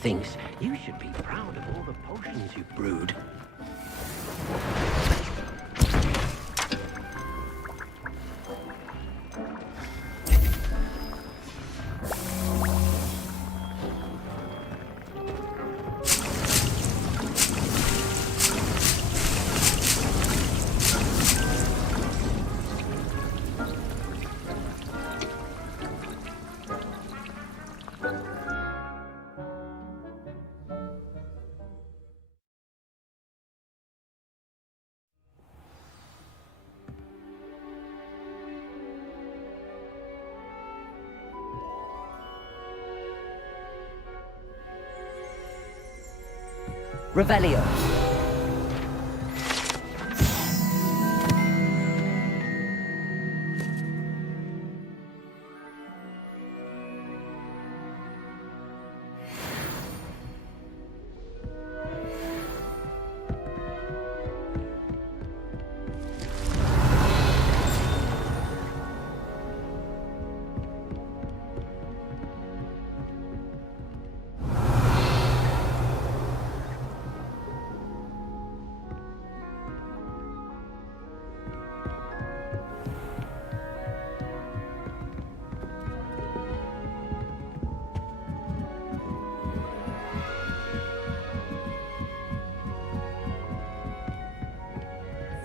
thinks you should be proud of all the potions you've brewed. Revelio.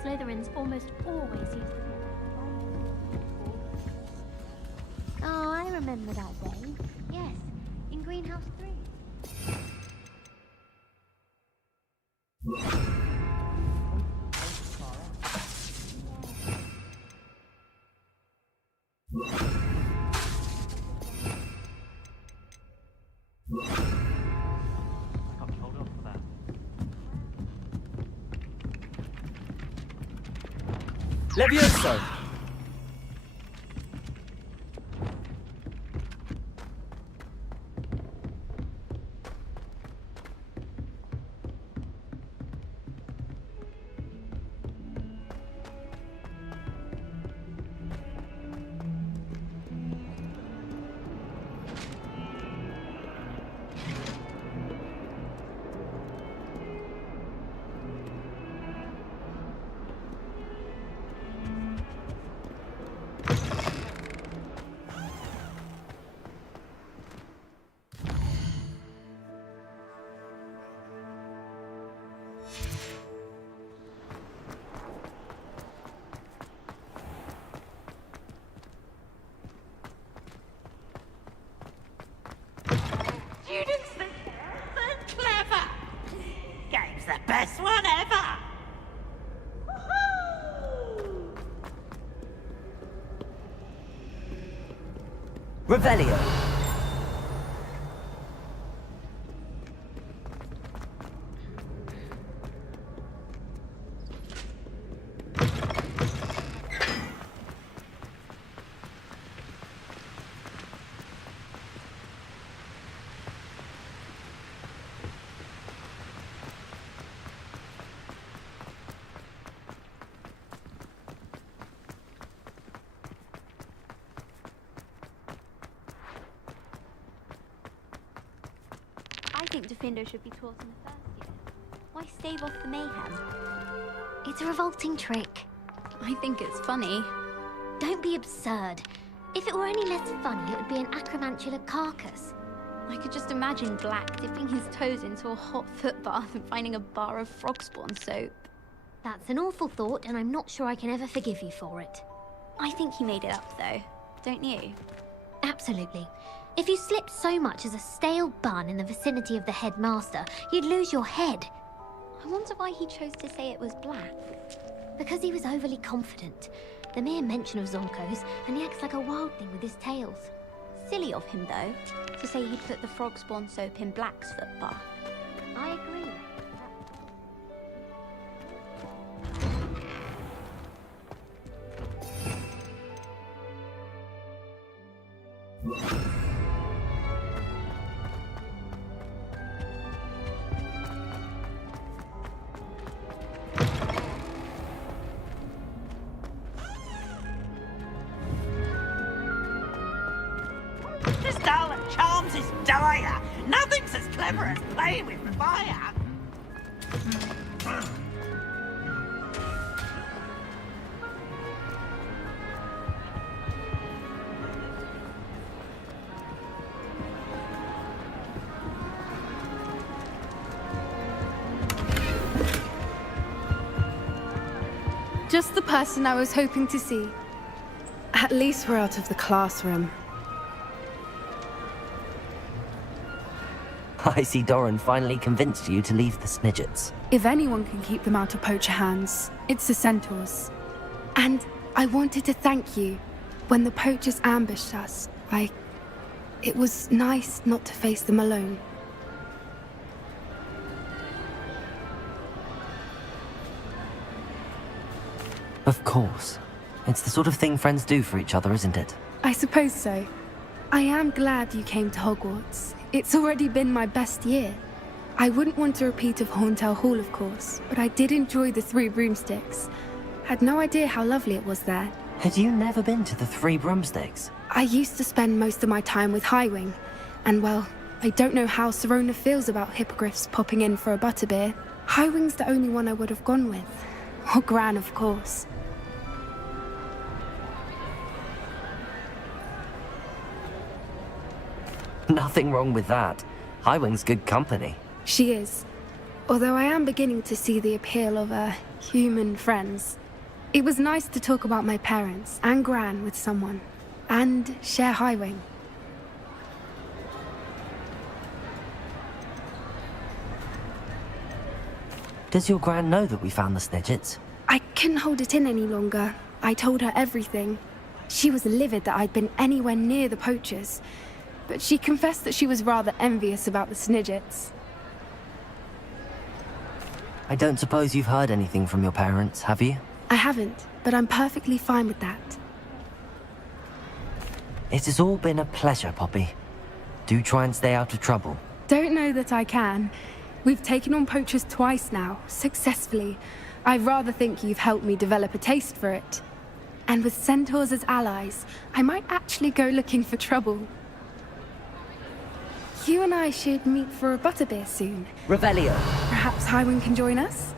Slytherins almost always use the... Oh, I remember that day. Yes, in Greenhouse 3. Levioso! Students, they're clever. Game's the best one ever. Revelio. I think Defendo should be taught in the first year. Why stave off the mayhem? It's a revolting trick. I think it's funny. Don't be absurd. If it were any less funny, it would be an acromantula carcass. I could just imagine Black dipping his toes into a hot foot bath and finding a bar of frog spawn soap. That's an awful thought, and I'm not sure I can ever forgive you for it. I think he made it up, though. Don't you? Absolutely. If you slipped so much as a stale bun in the vicinity of the headmaster, you'd lose your head. I wonder why he chose to say it was Black. Because he was overly confident. The mere mention of Zonkos, and he acts like a wildling with his tails. Silly of him, though, to say he'd put the frog spawn soap in Black's foot bath. I agree. This style that charms his dire. Nothing's as clever clever as playing with fire. Just the person I was hoping to see. At least we're out of the classroom. I see Doran finally convinced you to leave the Snidgets. If anyone can keep them out of poacher hands, it's the centaurs. And I wanted to thank you. When the poachers ambushed us, it was nice not to face them alone. Of course. It's the sort of thing friends do for each other, isn't it? I suppose so. I am glad you came to Hogwarts. It's already been my best year. I wouldn't want a repeat of Horntail Hall, of course, but I did enjoy the Three Broomsticks. Had no idea how lovely it was there. Had you never been to the Three Broomsticks? I used to spend most of my time with Highwing, and well, I don't know how Serona feels about hippogriffs popping in for a butterbeer. Highwing's the only one I would have gone with. Or Gran, of course. Nothing wrong with that. Highwing's good company. She is. Although I am beginning to see the appeal of, human friends. It was nice to talk about my parents and Gran with someone. And share Highwing. Does your Gran know that we found the Snidgets? I couldn't hold it in any longer. I told her everything. She was livid that I'd been anywhere near the poachers. But she confessed that she was rather envious about the Snidgets. I don't suppose you've heard anything from your parents, have you? I haven't, but I'm perfectly fine with that. It has all been a pleasure, Poppy. Do try and stay out of trouble. Don't know that I can. We've taken on poachers twice now, successfully. I rather think you've helped me develop a taste for it. And with centaurs as allies, I might actually go looking for trouble. You and I should meet for a butterbeer soon. Revelio. Perhaps Highwing can join us?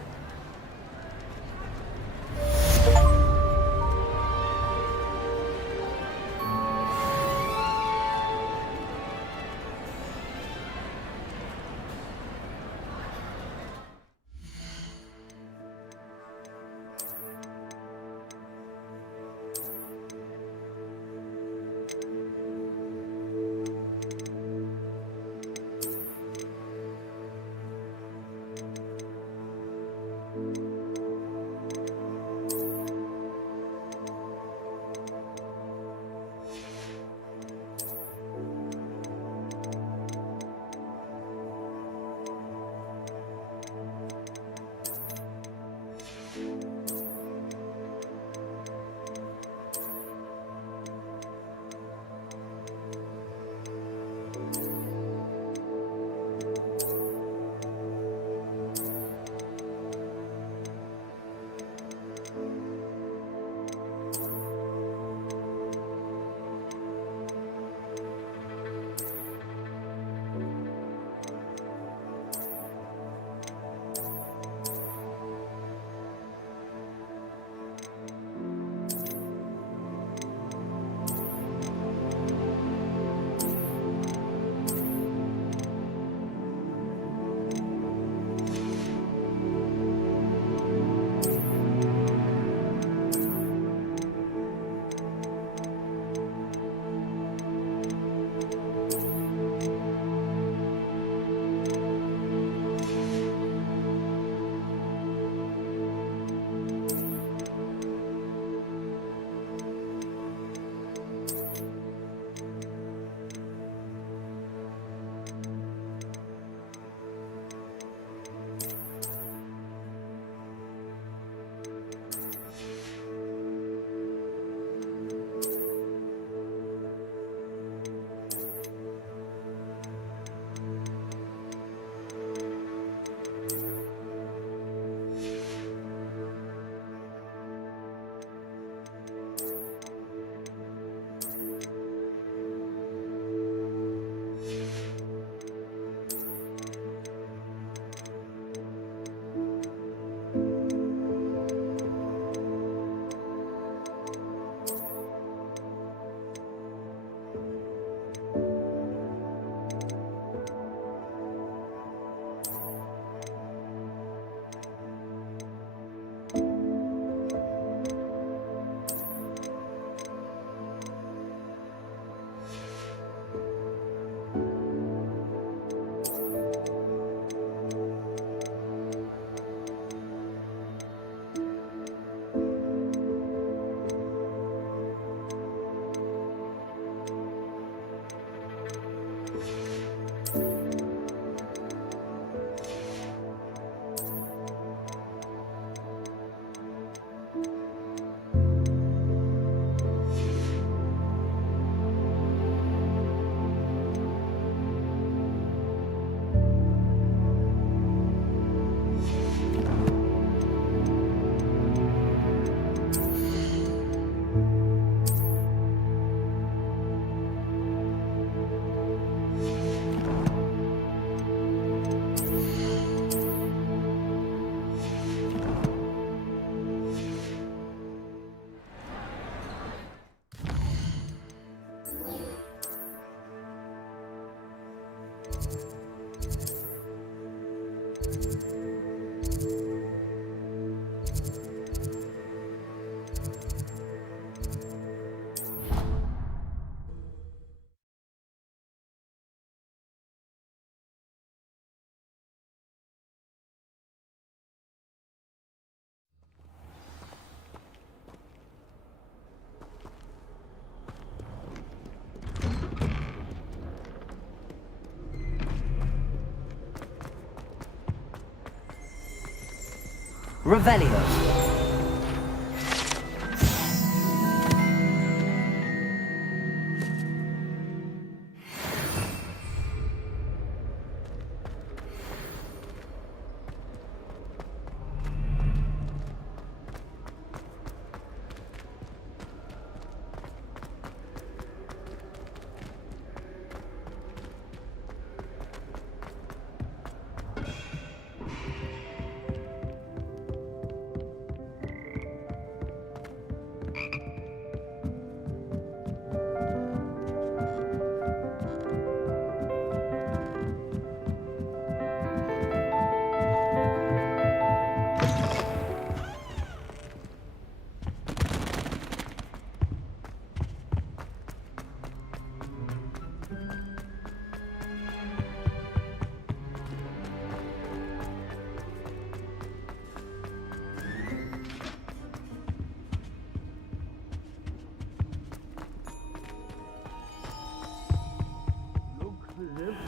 Revelio.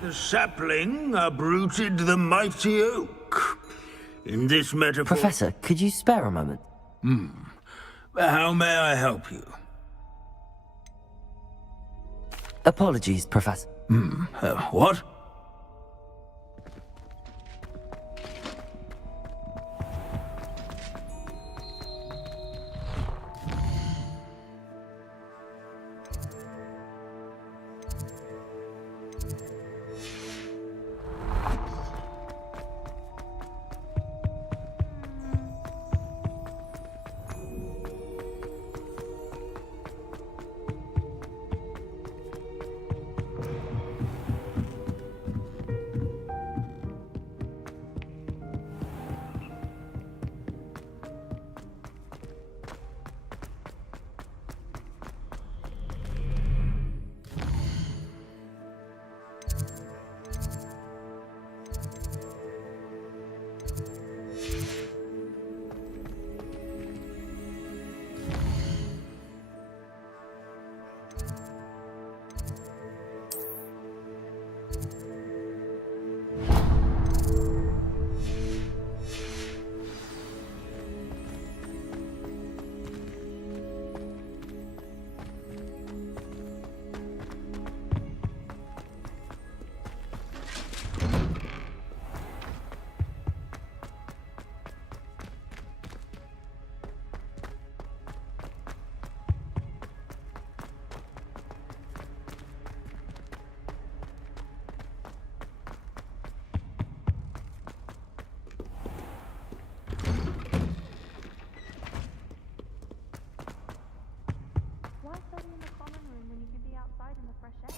The sapling uprooted the mighty oak. In this metaphor... Professor, could you spare a moment? How may I help you? Apologies, Professor. What? Why study in the common room when you could be outside in the fresh air?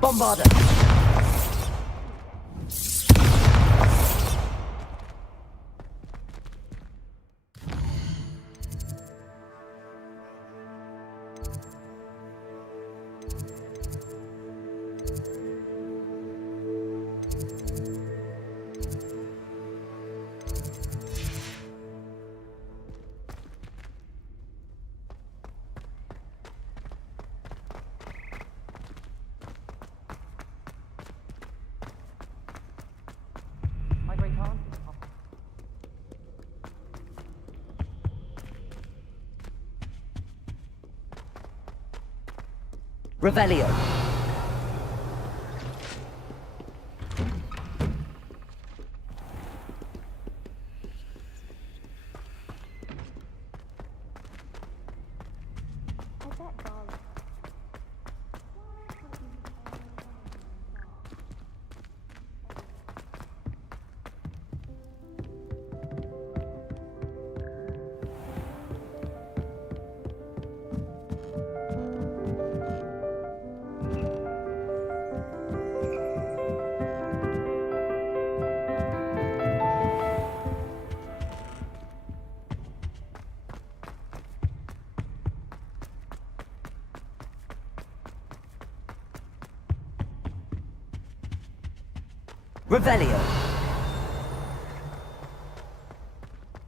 Bombarda! My great aunt is Revelio. I bet Garlic. Revelio.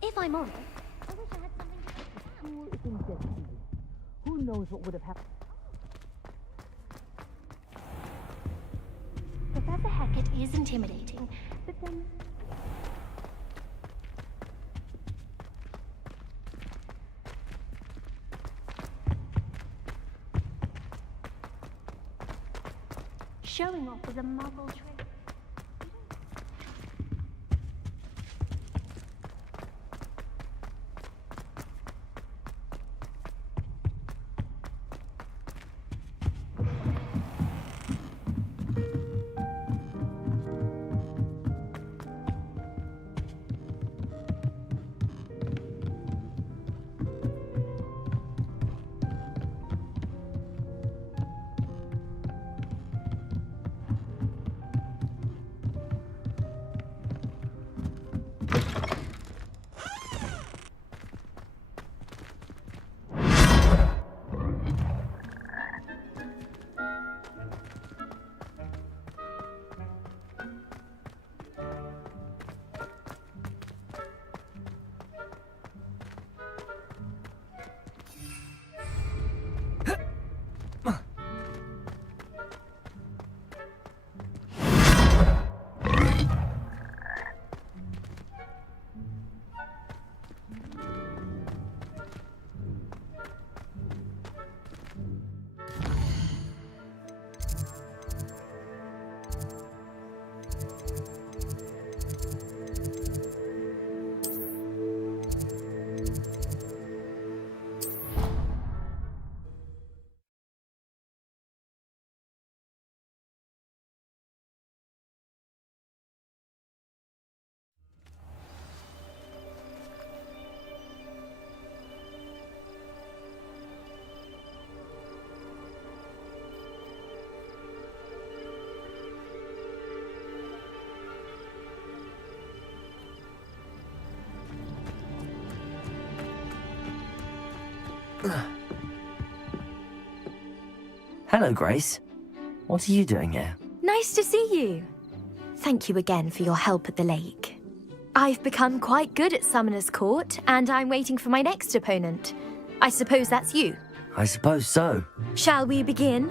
If I'm honest, I wish I had something. Who knows what would have happened? Professor Hackett is intimidating, but then... Showing off is a muggle trick. Hello, Grace. What are you doing here? Nice to see you. Thank you again for your help at the lake. I've become quite good at Summoner's Court, and I'm waiting for my next opponent. I suppose that's you. I suppose so. Shall we begin?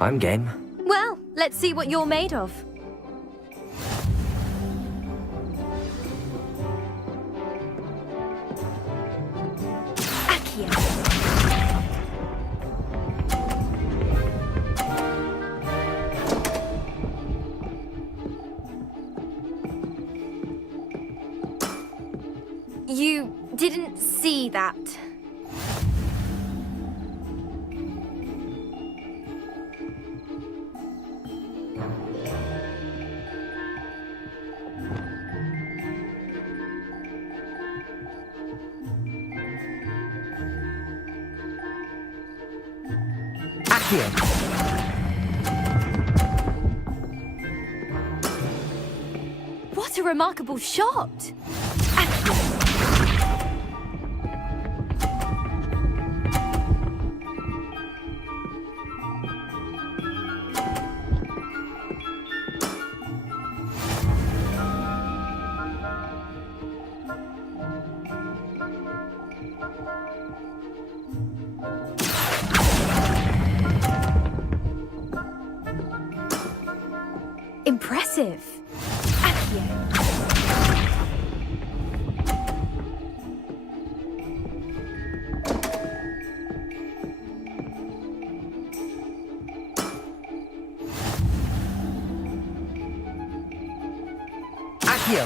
I'm game. Well, let's see what you're made of. Accio. You didn't see that. Accio. What a remarkable shot! Accio. Impressive. Accio. Accio.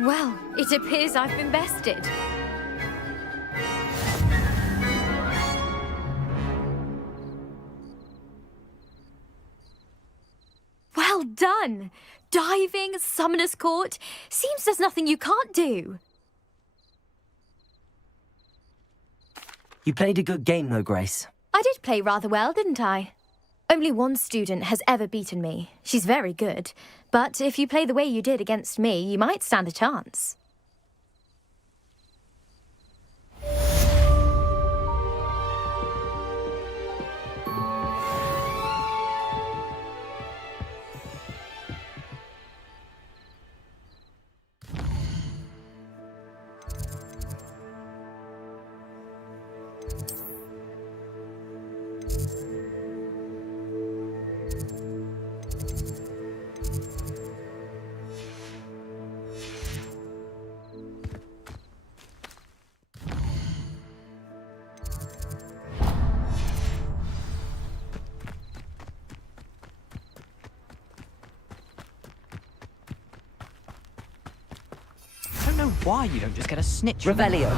Well, it appears I've been bested. Well done! Diving, Summoner's Court. Seems there's nothing you can't do. You played a good game, though, Grace. I did play rather well, didn't I? Only one student has ever beaten me. She's very good. But if you play the way you did against me, you might stand a chance. I don't know why you don't just get a snitch. Revelio.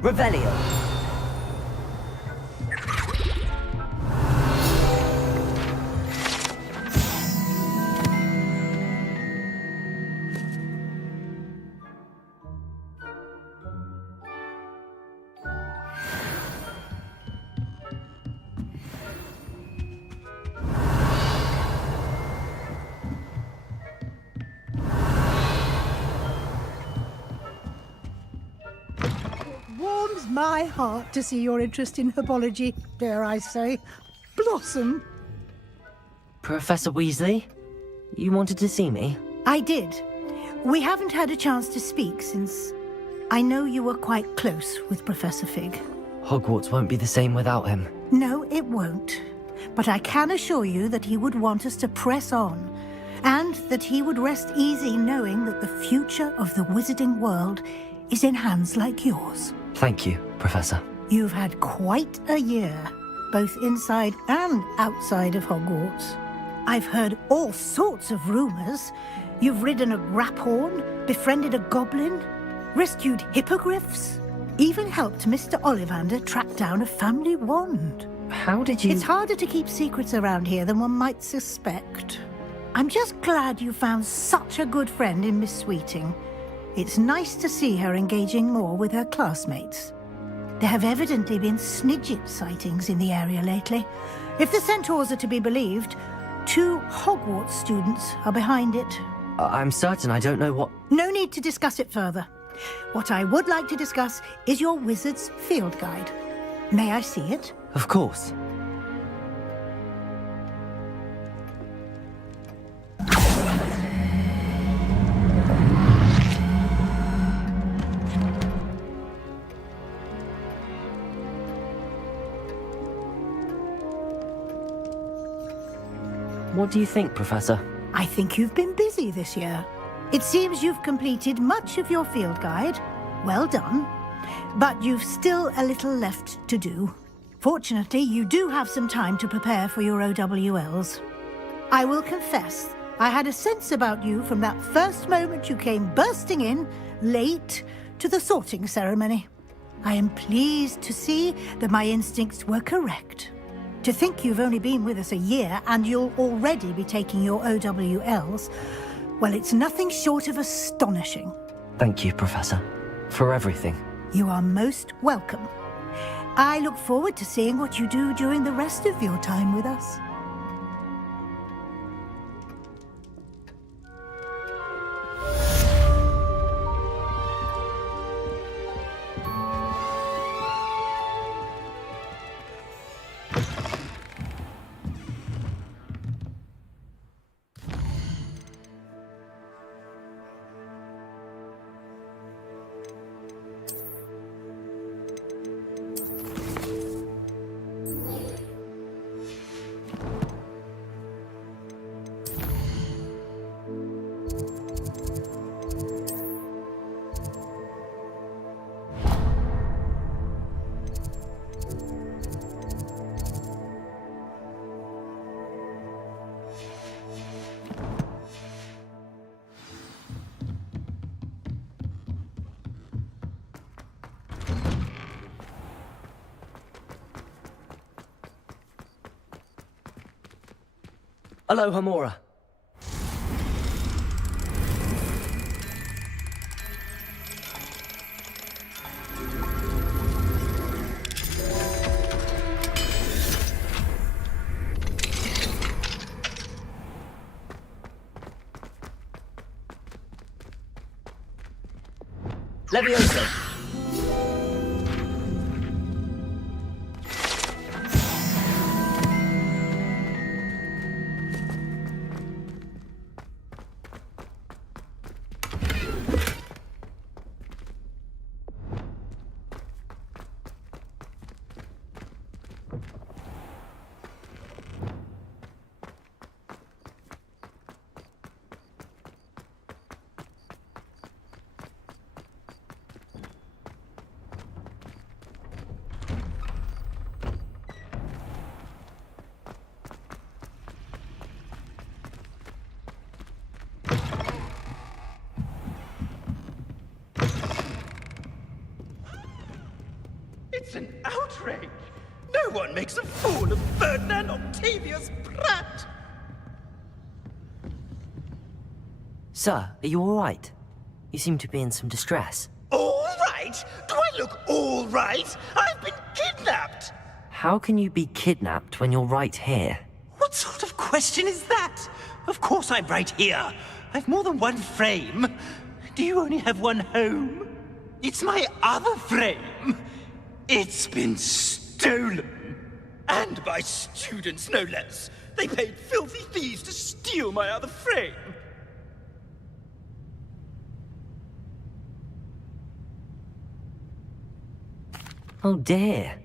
Revelio. Warms my heart to see your interest in herbology, dare I say, blossom. Professor Weasley? You wanted to see me? I did. We haven't had a chance to speak since I know you were quite close with Professor Fig. Hogwarts won't be the same without him. No, it won't. But I can assure you that he would want us to press on, and that he would rest easy knowing that the future of the wizarding world is in hands like yours. Thank you, Professor. You've had quite a year, both inside and outside of Hogwarts. I've heard all sorts of rumors. You've ridden a graphorn, befriended a goblin, rescued hippogriffs, even helped Mr. Ollivander track down a family wand. How did you... It's harder to keep secrets around here than one might suspect. I'm just glad you found such a good friend in Miss Sweeting. It's nice to see her engaging more with her classmates. There have evidently been Snidget sightings in the area lately. If the centaurs are to be believed, 2 Hogwarts students are behind it. I'm certain I don't know what... No need to discuss it further. What I would like to discuss is your wizard's field guide. May I see it? Of course. What do you think, Professor? I think you've been busy this year. It seems you've completed much of your field guide. Well done. But you've still a little left to do. Fortunately, you do have some time to prepare for your OWLs. I will confess, I had a sense about you from that first moment you came bursting in, late, to the sorting ceremony. I am pleased to see that my instincts were correct. To think you've only been with us a year and you'll already be taking your OWLs, well, it's nothing short of astonishing. Thank you, Professor, for everything. You are most welcome. I look forward to seeing what you do during the rest of your time with us. Aloha, Mora. Leviosa. It's an outrage! No one makes a fool of Ferdinand Octavius Pratt! Sir, are you all right? You seem to be in some distress. All right? Do I look all right? I've been kidnapped! How can you be kidnapped when you're right here? What sort of question is that? Of course I'm right here. I've more than one frame. Do you only have one home? It's my other frame. It's been stolen. And by students, no less. They paid filthy thieves to steal my other frame. Oh dear.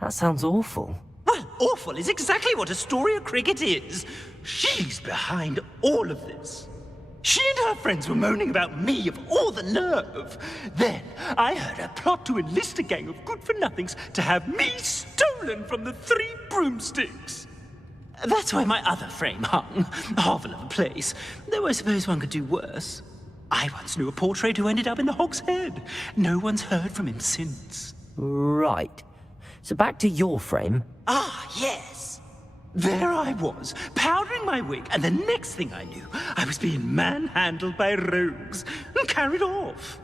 That sounds awful. Well, awful is exactly what Astoria Cricket is. She's behind all of this. She and her friends were moaning about me of all the nerve. Then I heard her plot to enlist a gang of good-for-nothings to have me stolen from the Three Broomsticks. That's where my other frame hung. A hovel of a place. Though I suppose one could do worse. I once knew a portrait who ended up in the Hog's Head. No one's heard from him since. Right. So back to your frame. Ah, yes. There I was, powdering my wig, and the next thing I knew, I was being manhandled by rogues and carried off.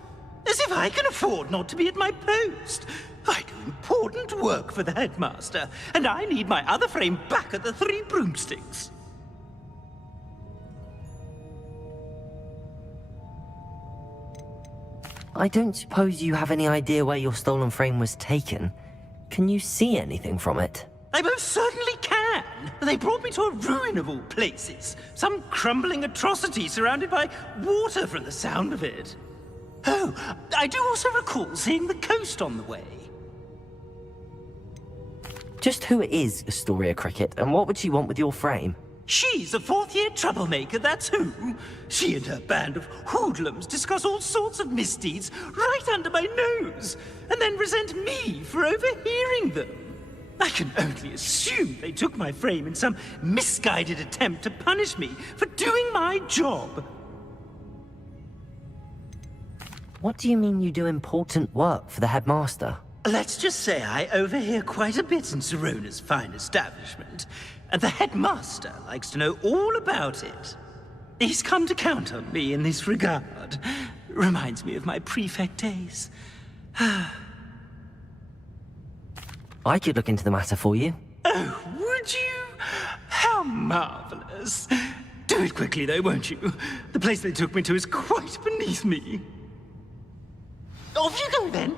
As if I can afford not to be at my post. I do important work for the headmaster, and I need my other frame back at the Three Broomsticks. I don't suppose you have any idea where your stolen frame was taken. Can you see anything from it? I most certainly can. They brought me to a ruin of all places. Some crumbling atrocity surrounded by water from the sound of it. Oh, I do also recall seeing the coast on the way. Just who is Astoria Cricket, and what would she want with your frame? She's a fourth-year troublemaker, that's who. She and her band of hoodlums discuss all sorts of misdeeds right under my nose, and then resent me for overhearing them. I can only assume they took my frame in some misguided attempt to punish me for doing my job. What do you mean you do important work for the headmaster? Let's just say I overhear quite a bit in Sirona's fine establishment, and the headmaster likes to know all about it. He's come to count on me in this regard. Reminds me of my prefect days. I could look into the matter for you. Oh, would you? How marvelous. Do it quickly, though, won't you? The place they took me to is quite beneath me. Off you go, then.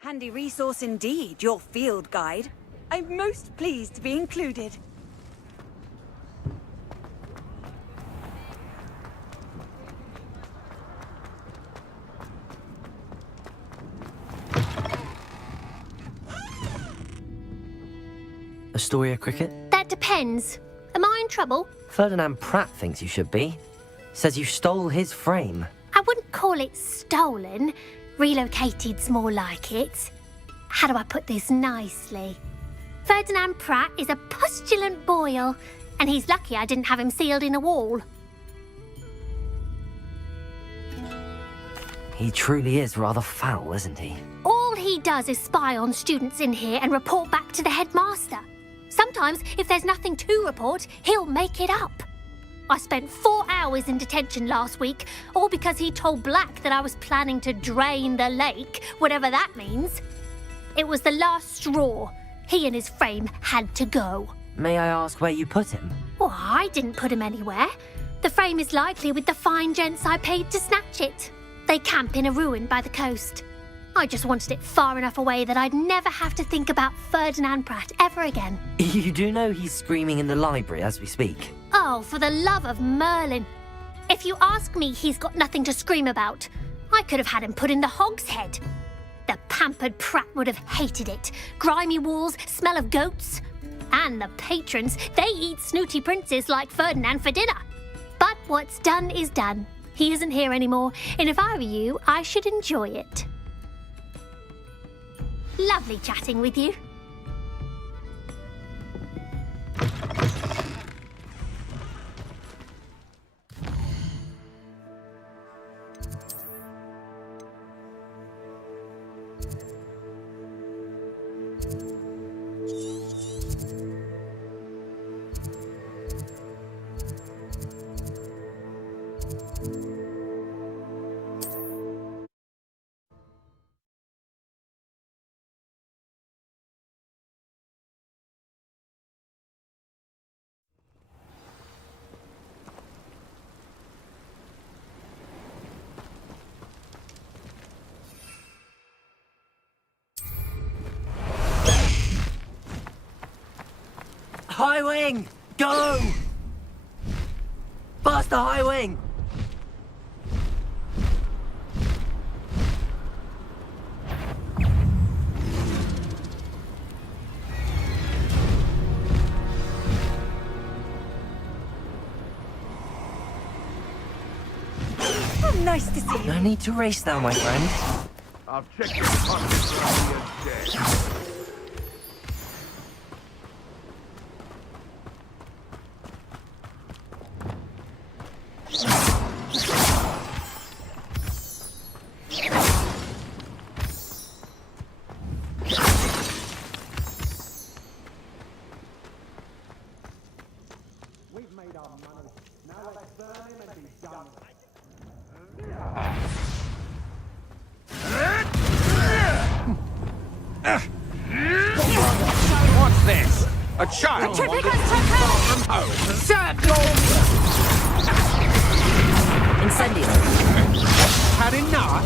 Handy resource indeed, your field guide. I'm most pleased to be included. Astoria Cricket? That depends. Am I in trouble? Ferdinand Pratt thinks you should be. Says you stole his frame. I wouldn't call it stolen. Relocated's more like it. How do I put this nicely? Ferdinand Pratt is a postulant boil, and he's lucky I didn't have him sealed in a wall. He truly is rather foul, isn't he? All he does is spy on students in here and report back to the headmaster. Sometimes, if there's nothing to report, he'll make it up. I spent 4 hours in detention last week, all because he told Black that I was planning to drain the lake, whatever that means. It was the last straw. He and his frame had to go. May I ask where you put him? Well, I didn't put him anywhere. The frame is likely with the fine gents I paid to snatch it. They camp in a ruin by the coast. I just wanted it far enough away that I'd never have to think about Ferdinand Pratt ever again. You do know he's screaming in the library as we speak. Oh, for the love of Merlin. If you ask me, he's got nothing to scream about. I could have had him put in the hogshead. The pampered Pratt would have hated it. Grimy walls, smell of goats. And the patrons, they eat snooty princes like Ferdinand for dinner. But what's done is done. He isn't here anymore, and if I were you, I should enjoy it. Lovely chatting with you. High wing! Go! Faster, high wing! Oh, nice to see you. No need to race now, my friend. I've checked your pockets for dead. What's this? A child? Incendio. Had enough?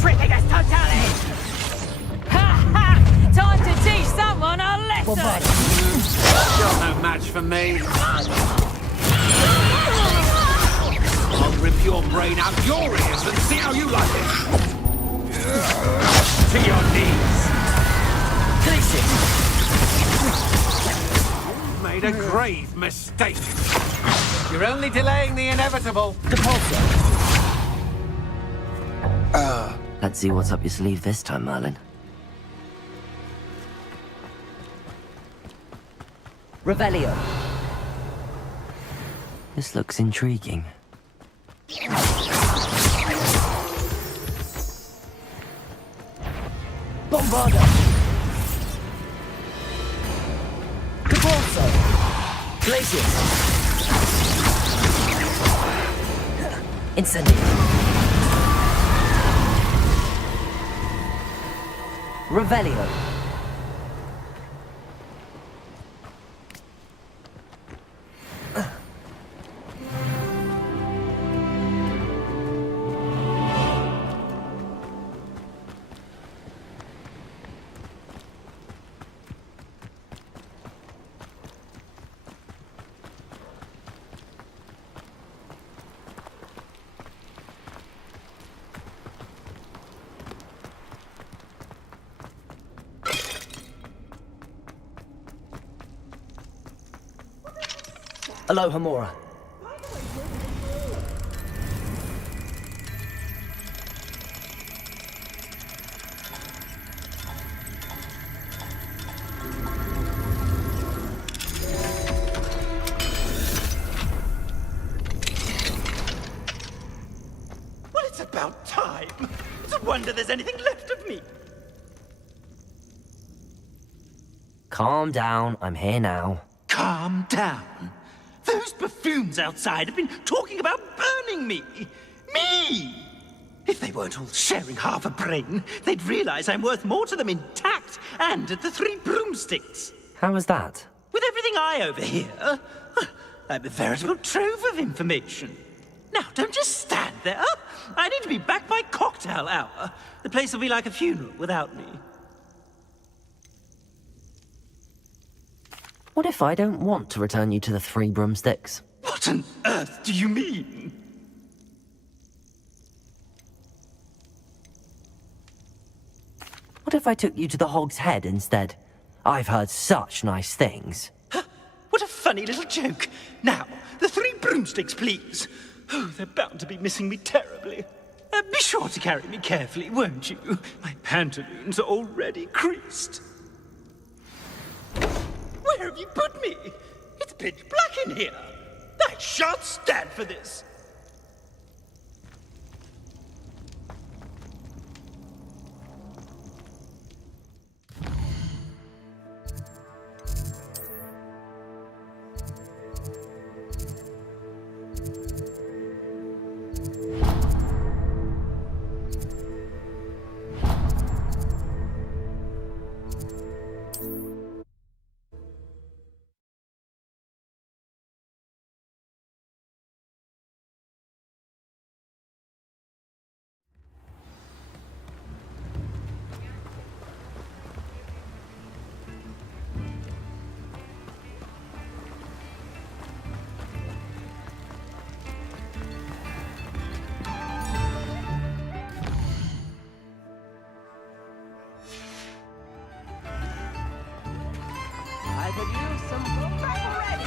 Triplicus totale! Ha ha! Time to teach someone a lesson! You're no match for me. I'll rip your brain out your ears and see how you like it. To your knees. You've made a grave mistake. You're only delaying the inevitable. Let's see what's up your sleeve this time, Merlin. Revelio. This looks intriguing. Bombarda. Caporso. Glacius. Incendio. Revelio. Aloha Mora. time! It's a wonder there's anything left of me! Calm down, I'm here now. Calm down. Those buffoons outside have been talking about burning me! Me! If they weren't all sharing half a brain, they'd realize I'm worth more to them intact and at the Three Broomsticks. How was that? With everything I overhear, I'm a veritable trove of information. Now, don't just stand there. I need to be back by cocktail hour. The place will be like a funeral without me. What if I don't want to return you to the Three Broomsticks? What on earth do you mean? What if I took you to the Hog's Head instead? I've heard such nice things. What a funny little joke. Now, the Three Broomsticks, please. Oh, they're bound to be missing me terribly. Be sure to carry me carefully, won't you? My pantaloons are already creased. Where have you put me? It's pitch black in here. I shan't stand for this. I could use some food already.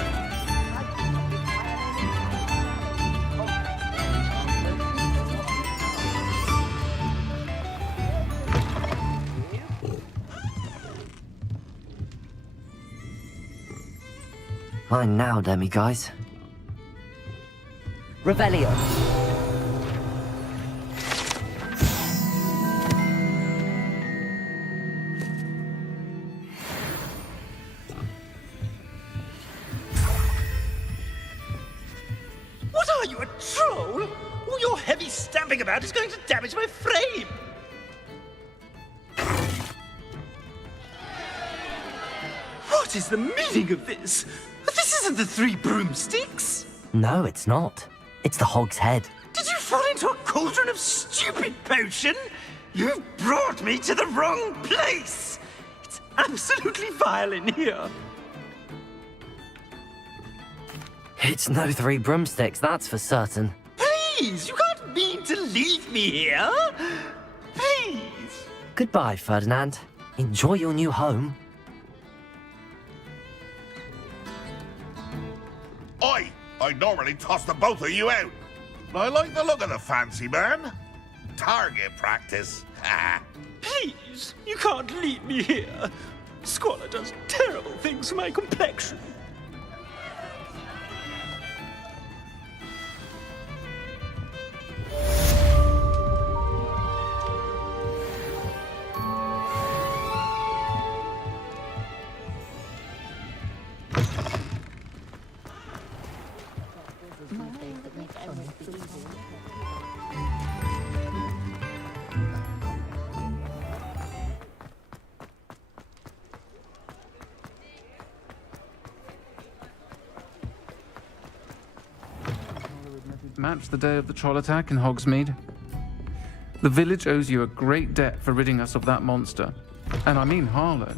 Mine now, demi-guys. Revelio! What are you, a troll? All your heavy stamping about is going to damage my frame. What is the meaning of this? This isn't the Three Broomsticks. No, it's not. It's the Hog's Head. Did you fall into a cauldron of stupid potion? You've brought me to the wrong place. It's absolutely vile in here. It's no Three Broomsticks, that's for certain. Please, you can't mean to leave me here. Please. Goodbye, Ferdinand. Enjoy your new home. I'd normally toss the both of you out. I like the look of the fancy man. Target practice. Please, you can't leave me here. Squalor does terrible things to my complexion. Match the day of the troll attack in Hogsmeade. The village owes you a great debt for ridding us of that monster. And I mean Harlow.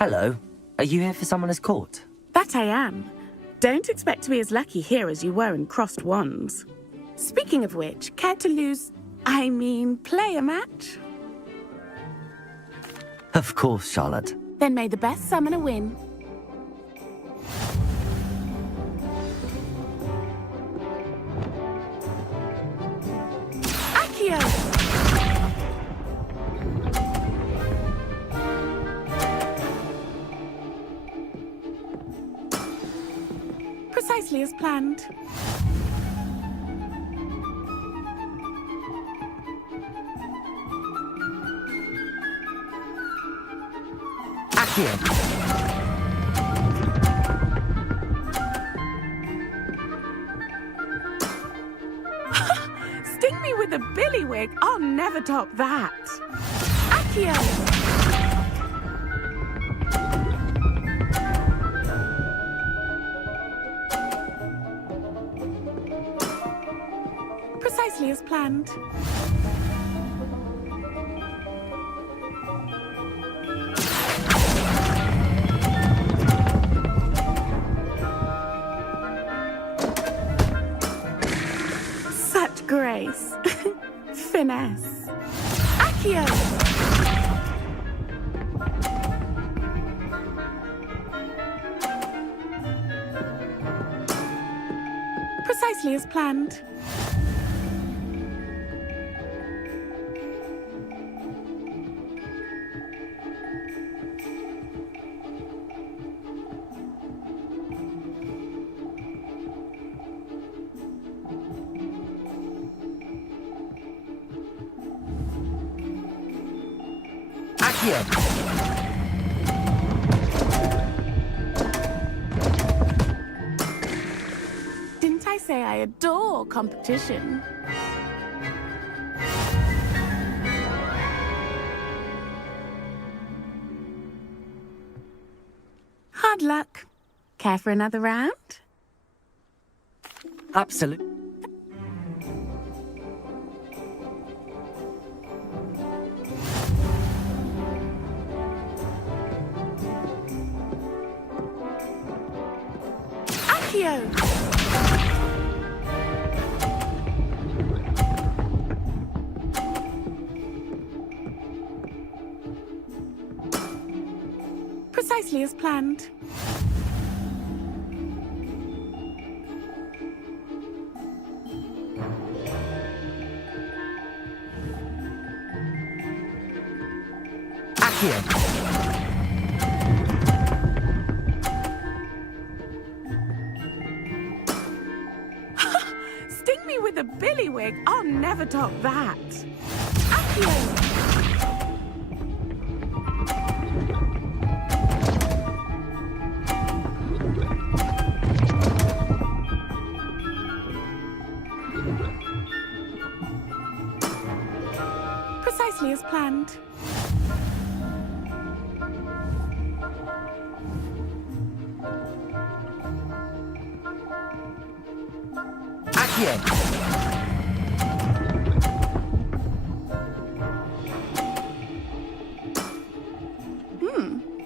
Hello. Are you here for Summoner's Court? That I am. Don't expect to be as lucky here as you were in Crossed Wands. Speaking of which, care to play a match? Of course, Charlotte. Then may the best summoner win. Accio! Precisely as planned. Accio! Sting me with a billywig? I'll never top that. Accio! Precisely as planned. Such grace. Finesse. Accio! Precisely as planned. Accio! Didn't I say I adore competition? Hard luck. Care for another round? Absolutely. Accio! Precisely as planned. Accio! Sting me with a billywig? I'll never top that. Accio! Precisely as planned. Accio!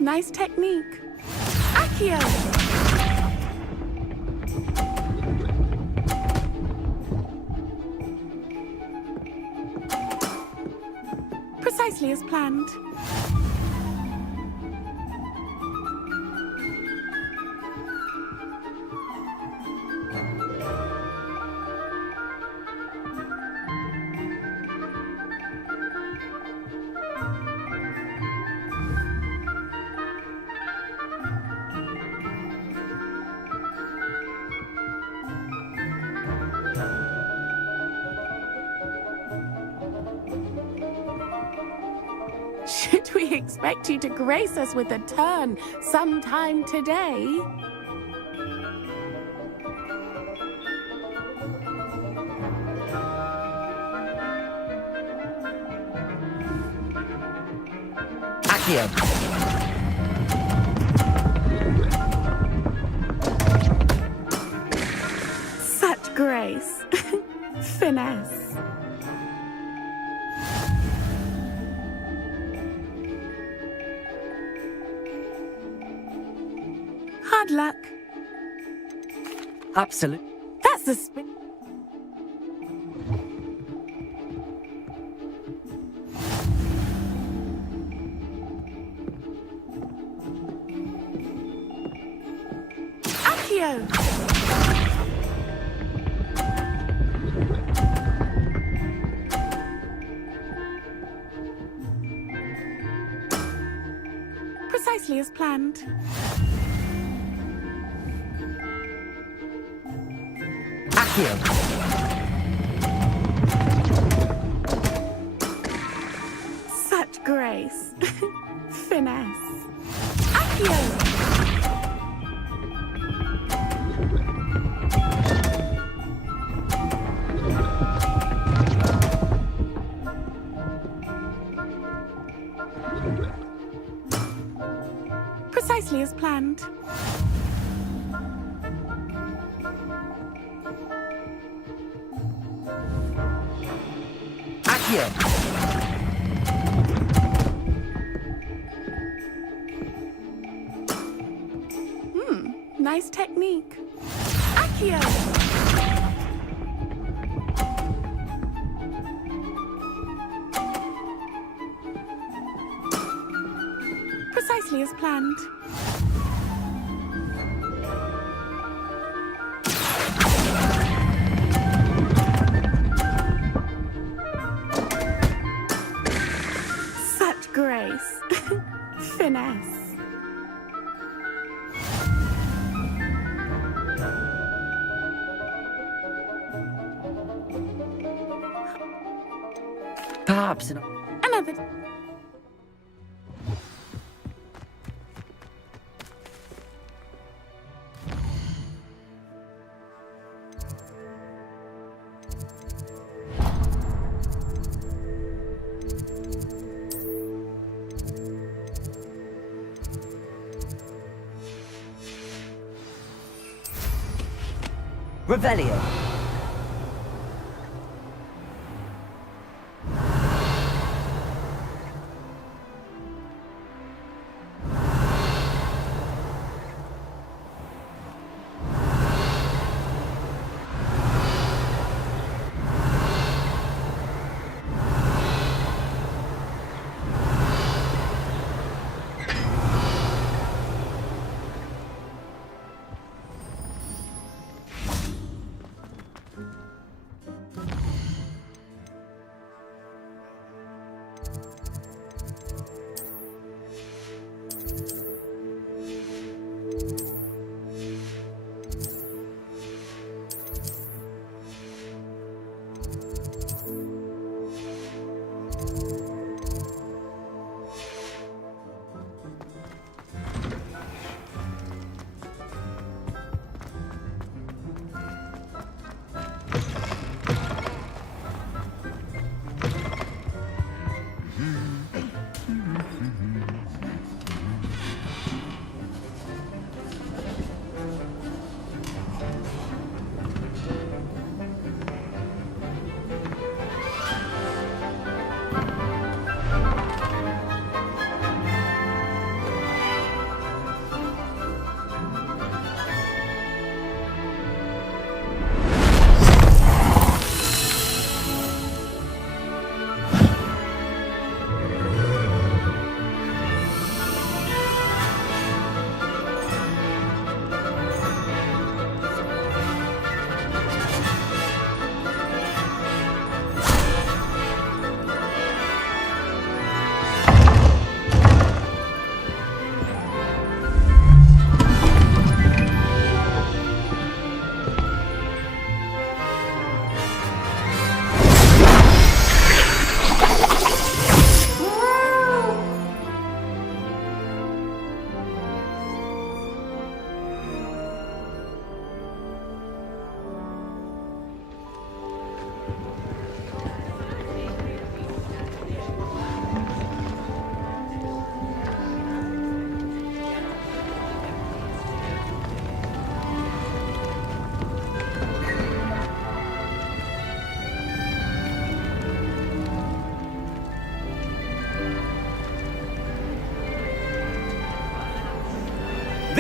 Nice technique. Accio! Precisely as planned. Should we expect you to grace us with a turn sometime today? Accio! Such grace. Finesse. Bad luck. Absolutely. That's the spin. Accio! Precisely as planned. Accio! Such grace. Finesse. Accio! Precisely as planned. Accio! Nice technique. Accio! Precisely as planned. Such grace. Finesse. Perhaps Another. Revelio.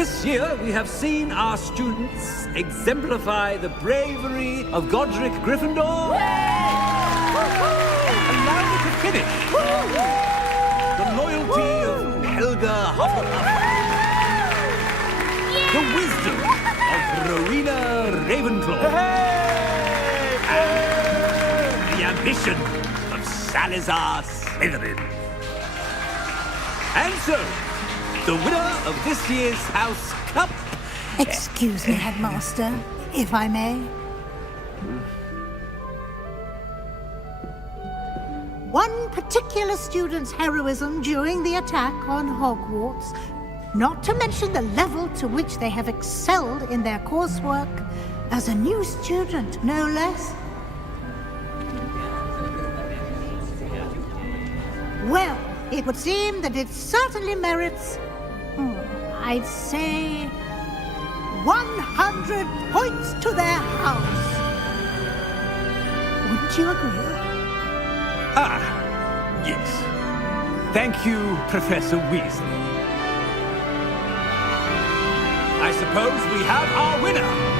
This year, we have seen our students exemplify the bravery of Godric Gryffindor. Allow me to finish. The loyalty of Helga Hufflepuff. The wisdom of Rowena Ravenclaw. And the ambition of Salazar Slytherin. And so, the winner of this year's House Cup... Excuse me, Headmaster, if I may. One particular student's heroism during the attack on Hogwarts, not to mention the level to which they have excelled in their coursework, as a new student, no less. Well, it would seem that it certainly merits, I'd say, 100 points to their house. Wouldn't you agree? Ah, yes. Thank you, Professor Weasley. I suppose we have our winner.